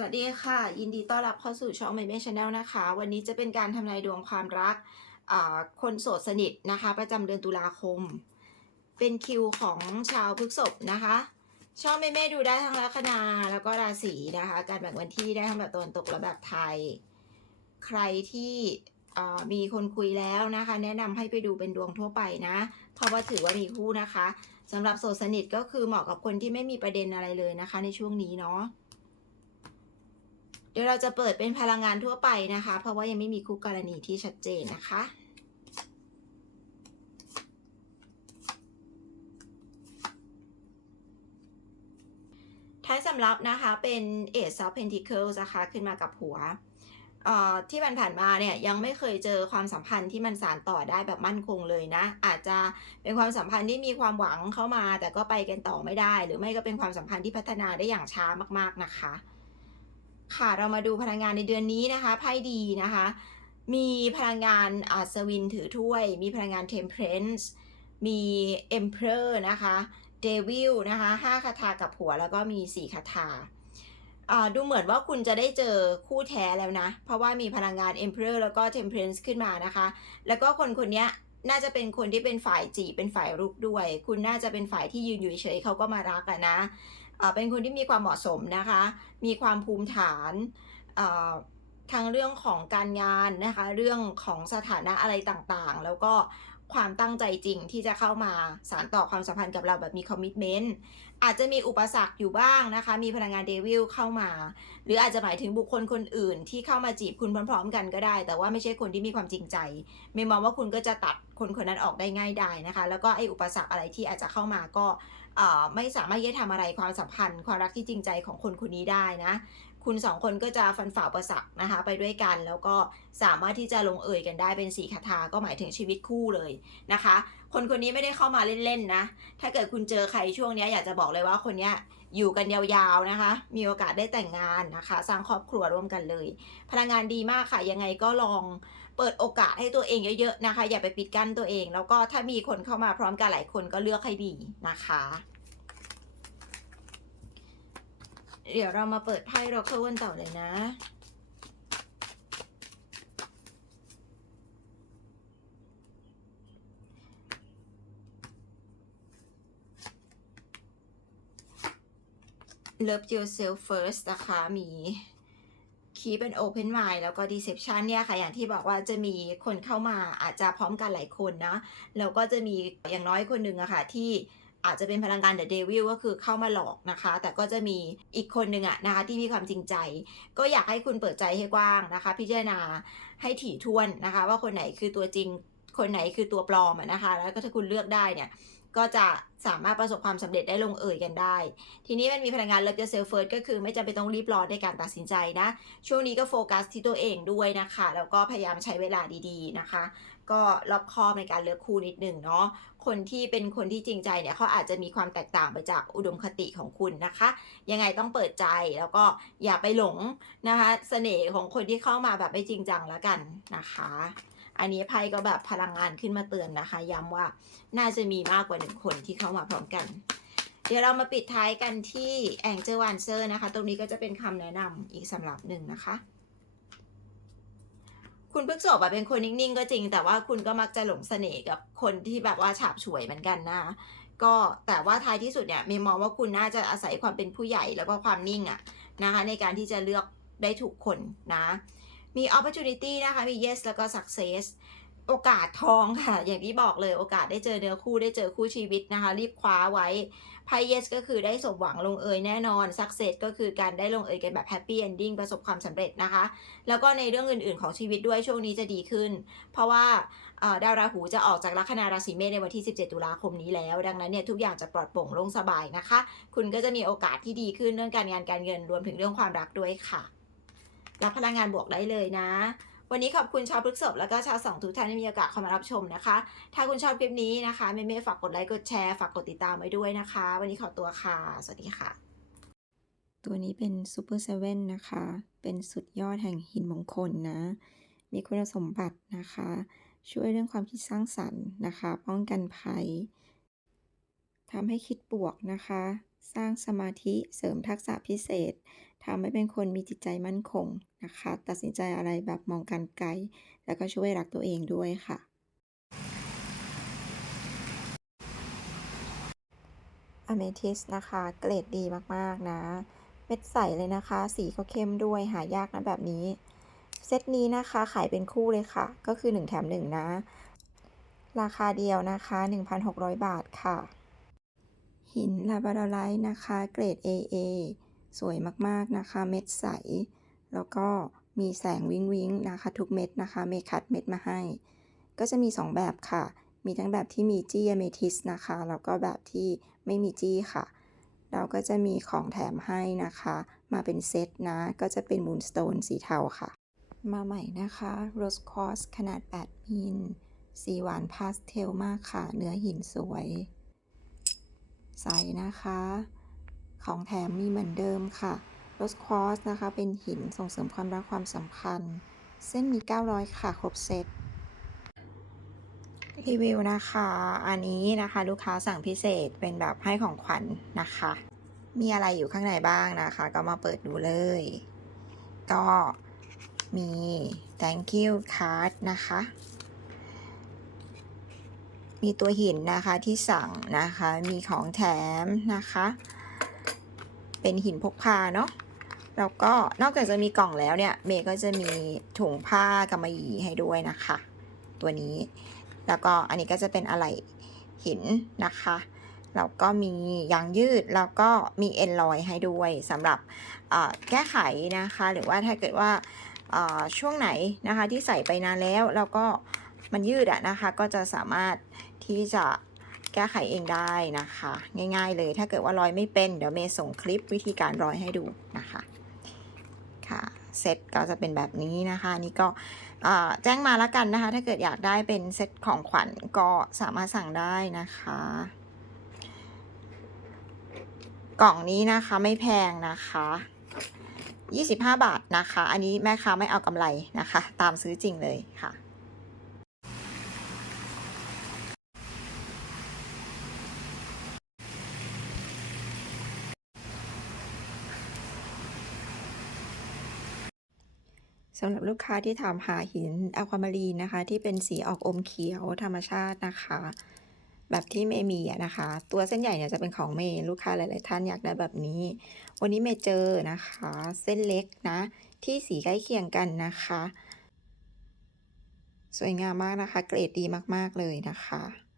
วัสดีค่ะ ยินดีต้อนรับเข้าสู่ช่อง m ม m ม Channel นะคะ วันนี้จะเป็นการทำนายดวงความรักคนโสดสนิทนะคะ ประจำเดือนตุลาคม เป็นคิวของชาวพฤกษภนะคะ ช่องเมเม่ดูได้ทั้งลัคนาแล้วก็ราศีนะคะ การแบ่งวันที่ได้ทั้งแบบตะวันตกและแบบไทย ใครที่มีคนคุยแล้วนะคะ แนะนำให้ไปดูเป็นดวงทั่วไปนะ เพราะว่าถือว่ามีคู่นะคะสำหรับโสดสนิทก็คือเหมาะกับคนที่ไม่มีประเด็นอะไรเลยนะคะ ในช่วงนี้เนาะ เดี๋ยวเราจะเปิดเป็นพลังงานทั่วไปนะคะ เพราะว่ายังไม่มีคู่กรณีที่ชัดเจนนะคะ ท้ายสำรับนะคะเป็น Ace of Pentacles นะคะขึ้นมากับหัวเอ่อที่ผ่านๆมาเนี่ยยังไม่เคยเจอความสัมพันธ์ที่มันสานต่อได้แบบมั่นคงเลยนะ อาจจะเป็นความสัมพันธ์ที่มีความหวังเข้ามา แต่ก็ไปกันต่อไม่ได้ หรือไม่ก็เป็นความสัมพันธ์ที่พัฒนาได้อย่างช้ามากๆนะคะ ค่ะเรามาดูพลังงานในเดือนนี้นะคะไพ่ดีนะคะ มีพลังงานอัศวินถือถ้วย มีพลังงาน Temperance มี Emperor นะคะ Devil นะคะห้าคาถากับหัวแล้วก็มีสี่คาถาดูเหมือนว่าคุณจะได้เจอคู่แท้แล้วนะ เพราะว่ามีพลังงาน Emperor แล้วก็ Temperance ขึ้นมานะคะ แล้วก็คนคนนี้น่าจะเป็นคนที่เป็นฝ่ายจีเป็นฝ่ายรุกด้วย คุณน่าจะเป็นฝ่ายที่ยืนอยู่เฉยเขาก็มารักอะนะ เป็นคนที่มีความเหมาะสมนะคะ มีความภูมิฐานอ่างเรื่องของการงานนะคะ เรื่องของสถานะอะไรต่างๆ แล้วก็ความตั้งใจจริงที่จะเข้ามาสานต่อความสัมพันธ์กับเราแบบมีคอมมิชเมนต์อาจจะมีอุปสรรคอยู่บ้างนะคะ มีพลังงานเดวิลเข้ามา หรืออาจจะหมายถึงบุคคลคนอื่นที่เข้ามาจีบคุณพร้อมๆ กันก็ได้ แต่ว่าไม่ใช่คนที่มีความจริงใจ ไม่มองว่าคุณก็จะตัดคนคนนั้นออกได้ง่ายได้นะคะ แล้วก็ไอ้อุปสรรคอะไรที่อาจจะเข้ามาก็ ไม่สามารถที่จะทำอะไรความสัมพันธ์ความรักที่จริงใจของคนคนนี้ได้นะ คุณสองคนก็จะฟันฝ่าประสักนะคะ ไปด้วยกันแล้วก็สามารถที่จะลงเอยกันได้เป็นสีคาถาก็หมายถึงชีวิตคู่เลยนะคะ คนคนนี้ไม่ได้เข้ามาเล่นๆนะ ถ้าเกิดคุณเจอใครช่วงนี้อยากจะบอกเลยว่าคนเนี้ย อยู่กันยาวๆนะคะ มีโอกาสได้แต่งงานนะคะ สร้างครอบครัวร่วมกันเลย พลังงานดีมากค่ะ ยังไงก็ลองเปิดโอกาสให้ตัวเองเยอะๆนะคะ อย่าไปปิดกั้นตัวเอง แล้วก็ถ้ามีคนเข้ามาพร้อมกันหลายคนก็เลือกให้ดีนะคะ เดี๋ยวเรามาเปิดไพ่ร็อกเกอร์วันต่อเลยนะ Love yourself first นะคะ มี Keep an open mind แล้วก็ deception เนี่ยค่ะ อย่างที่บอกว่าจะมีคนเข้ามาอาจจะพร้อมกันหลายคนนะ แล้วก็จะมีอย่างน้อยคนหนึ่งอะค่ะ ที่อาจจะเป็นพลังงาน The Devil ก็คือเข้ามาหลอกนะคะ แต่ก็จะมีอีกคนหนึ่งอะนะคะที่มีความจริงใจ ก็อยากให้คุณเปิดใจให้กว้างนะคะ พิจารณาให้ถี่ถ้วนนะคะ ว่าคนไหนคือตัวจริงคนไหนคือตัวปลอมอะนะคะ แล้วก็ถ้าคุณเลือกได้เนี่ย ก็จะสามารถประสบความสำเร็จได้ลงเอยกันได้ ทีนี้มันมีพลังงาน Love Yourself First ก็คือไม่จำเป็นต้องรีบร้อนในการตัดสินใจนะ ช่วงนี้ก็โฟกัสที่ตัวเองด้วยนะคะ แล้วก็พยายามใช้เวลาดีๆนะคะ ก็รอบคอบในการเลือกคู่นิดหนึ่งเนาะ คนที่เป็นคนที่จริงใจเนี่ยเขาอาจจะมีความแตกต่างไปจากอุดมคติของคุณนะคะ ยังไงต้องเปิดใจแล้วก็อย่าไปหลงนะคะ เสน่ห์ของคนที่เข้ามาแบบไม่จริงจังแล้วกันนะคะ อันนี้ไพ่ก็แบบพลังงานขึ้นมาเตือนนะคะ ย้ำว่าน่าจะมีมากกว่าหนึ่งคนที่เข้ามาพร้อมกัน เดี๋ยวเรามาปิดท้ายกันที่ Angel Answer นะคะ ตรงนี้ก็จะเป็นคำแนะนำอีกสำหรับหนึ่งนะคะ คุณพฤกษบอะเป็นคนนิ่งๆ ก็จริง แต่ว่าคุณก็มักจะหลงเสน่ห์กับคนที่แบบว่าฉาบฉวยเหมือนกันนะก็แต่ว่าท้ายที่สุดเนี่ยเมย์มองว่าคุณน่าจะอาศัยความเป็นผู้ใหญ่แล้วก็ความนิ่งอะนะคะ ในการที่จะเลือกได้ถูกคนนะ มี opportunity นะคะ มี yes แล้วก็ success โอกาสทองค่ะ อย่างที่บอกเลยโอกาสได้เจอเนื้อคู่ได้เจอคู่ชีวิตนะคะ รีบคว้าไว้ไพ่ yes ก็คือได้สมหวังลงเอยแน่นอน success ก็คือการได้ลงเอยกันแบบ happy ending ประสบความสำเร็จนะคะ แล้วก็ในเรื่องอื่นๆของชีวิตด้วยช่วงนี้จะดีขึ้น เพราะว่าดาวราหูจะออกจากลัคนาราศีเมษในวันที่ 17 ตุลาคมนี้แล้ว ดังนั้นเนี่ยทุกอย่างจะปลอดโปร่งโล่งสบายนะคะ คุณก็จะมีโอกาสที่ดีขึ้นเรื่องการงานการเงินรวมถึงเรื่องความรักด้วยค่ะ รับพลังงานบวกได้เลยนะ วันนี้ขอบคุณชาวพฤกษบแล้วก็ชาวสองทุกท่านที่มีโอกาสเข้ามารับชมนะคะ ถ้าคุณชอบคลิปนี้นะคะเมเม่ฝากกดไลค์กดแชร์ฝากกดติดตามไว้ด้วยนะคะ วันนี้ขอตัวค่ะ สวัสดีค่ะ ตัวนี้เป็นซูเปอร์เซเว่นนะคะ เป็นสุดยอดแห่งหินมงคลนะ มีคุณสมบัตินะคะ ช่วยเรื่องความคิดสร้างสรรค์นะคะ ป้องกันภัยทำให้คิดบวกนะคะ สร้างสมาธิเสริมทักษะพิเศษ ทำให้เป็นคนมีจิตใจมั่นคงนะคะ ตัดสินใจอะไรแบบมองการไกล แล้วก็ช่วยรักตัวเองด้วยค่ะ อเมทิสนะคะ เกรดดีมาก ๆ นะ เม็ดใสเลยนะคะ สีก็เข้มด้วยหายากนะแบบนี้ เซตนี้นะคะขายเป็นคู่เลยค่ะ ก็คือ 1 แถม 1 นะ ราคาเดียวนะคะ 1,600 บาทค่ะ หินลาบาดอไลท์นะคะ เกรด AA สวยมากๆนะคะ เม็ดใส แล้วก็มีแสงวิงวิงนะคะ ทุกเม็ดนะคะ เมคัดเม็ดมาให้ ก็จะมี 2 แบบค่ะ มีทั้งแบบที่มีจี้เมทิสนะคะ แล้วก็แบบที่ไม่มีจี้ค่ะ เราก็จะมีของแถมให้นะคะ มาเป็นเซตนะ ก็จะเป็นมูนสโตนสีเทาค่ะ มาใหม่นะคะโรสคอสขนาด 8 มิล สีหวานพาสเทลมากค่ะ เนื้อหินสวย ใสนะคะ ของแถมมีเหมือนเดิมค่ะโรสคอสนะคะ เป็นหินส่งเสริมความรักความสัมพันธ์ เส้นมี 900 ค่ะ ครบเซตรีวิวนะคะ อันนี้นะคะ ลูกค้าสั่งพิเศษเป็นแบบให้ของขวัญนนะคะ มีอะไรอยู่ข้างในบ้างนะคะ ก็มาเปิดดูเลย ก็มี thank you card นะคะ มีตัวหินนะคะที่สั่งนะคะ มีของแถมนะคะ เป็นหินพกพาเนาะแล้วก็นอกจากจะมีกล่องแล้วเนี่ยเมย์ก็จะมีถุงผ้ากำมะหยี่ให้ด้วยนะคะ ตัวนี้ แล้วก็อันนี้ก็จะเป็นอะไหล่หินนะคะแล้วก็มียางยืดแล้วก็มีเอ็นลอยให้ด้วยสำหรับแก้ไขนะคะ หรือว่าถ้าเกิดว่าช่วงไหนนะคะที่ใส่ไปนานแล้วแล้วก็มันยืดอะนะคะ ก็จะสามารถที่จะ แก้ไขเองได้นะคะ ง่ายๆเลยถ้าเกิดว่าร้อยไม่เป็นเดี๋ยวเมย์ส่งคลิปวิธีการร้อยให้ดูนะคะค่ะเซตก็จะเป็นแบบนี้นะคะนี่ก็แจ้งมาแล้วกันนะคะ ถ้าเกิดอยากได้เป็นเซตของขวัญก็สามารถสั่งได้นะคะ กล่องนี้นะคะไม่แพงนะคะ25 บาทนะคะ อันนี้แม่ค้าไม่เอากำไรนะคะ ตามซื้อจริงเลยค่ะ สำหรับลูกค้าที่ถามหาหินอะความารีนนะคะ ที่เป็นสีออกอมเขียวธรรมชาตินะคะ แบบที่เมย์มีนะคะ ตัวเส้นใหญ่เนี่ยจะเป็นของเมย์ลูกค้าหลาย ๆ ท่านอยากได้แบบนี้ วันนี้เมย์เจอนะคะ เส้นเล็กนะ ที่สีใกล้เคียงกันนะคะ สวยงามมากนะคะ เกรดดีมาก ๆ เลยนะคะ